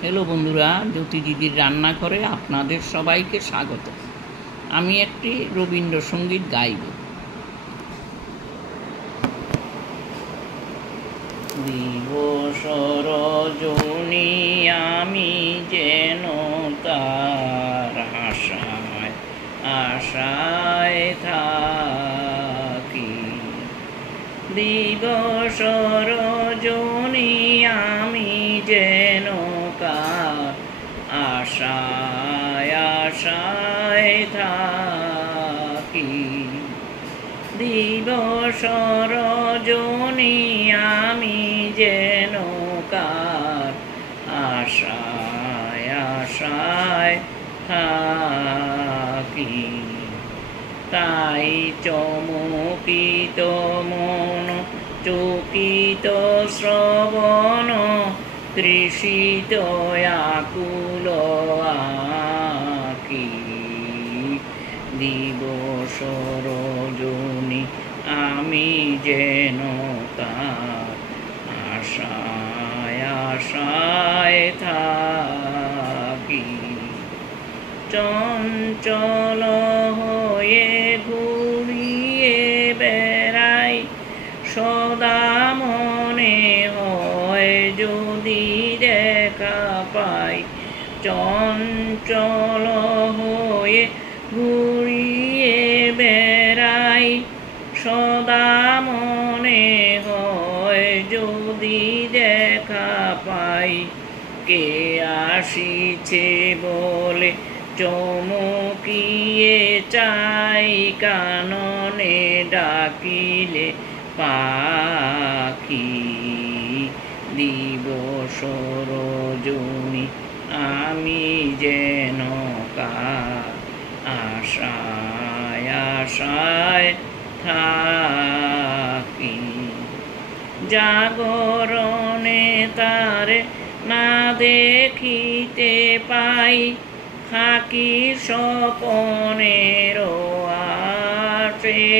Hello বন্ধুরা, জ্যোতি দিদির রান্নাঘরে আপনাদের সবাইকে স্বাগত। আমি একটি রবীন্দ্রসঙ্গীত গাইব। দিবস রজনী আমি যেন তার আশায় আশায় থাকি। দিবস রজনী আমি যেন কার আশায় আশায় থাকি। দিবস রজনী আমি যেন কার আশায় আশায় থাকি। তাই চমকিত মন, চকিত শ্রবণ, তৃষিত আকুল আঁখি। দিবস রজনী আমি যেন তার আশায় আশায় থাকি। চঞ্চল হয়ে ঘুরিয়ে বেড়াই, সদা মনে হয় যদি দেখা পাই। চঞ্চল হয়ে ঘুরিয়ে বেড়াই, সদা মনে হয় যদি দেখা পাই। কে আসিছে বলে চমকিয়ে চাই, কাননে ডাকিলে পাখি। দিবস রজনী আমি যেন কার আশায় আশায় থাকি। জাগরণে তারে না দেখিতে পাই, থাকি স্বপনের আশে।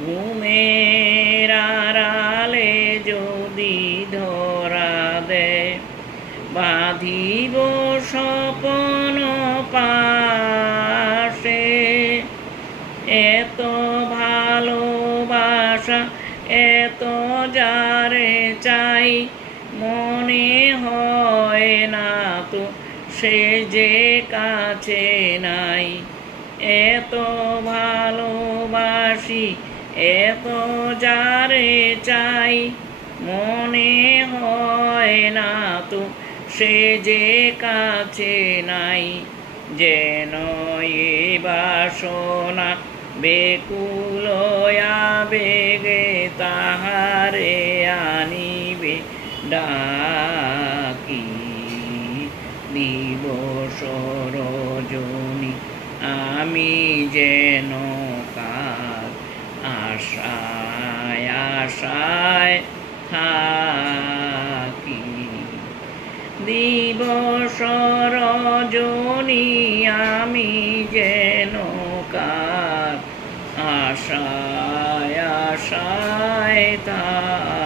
ঘুমের আড়ালে যদি ধরা দেয়, বাঁধিব স্বপন পাশে। এত ভালোবাসা এত যারে চাই, মনে হয় না তো সে যে কাছে নাই। এত ভালোবাসি এত যারে চাই, মনে হয় না তো সে যে কাছে নাই। যেন এ বাসনা বেকুল আবেগে তাহারে আনিবে ডাকি। দিবস রজনী আমি যেন কার আশায় আশায় থাকি। দিবস রজনী আমি যেন কার আশায় আশায় থাকি।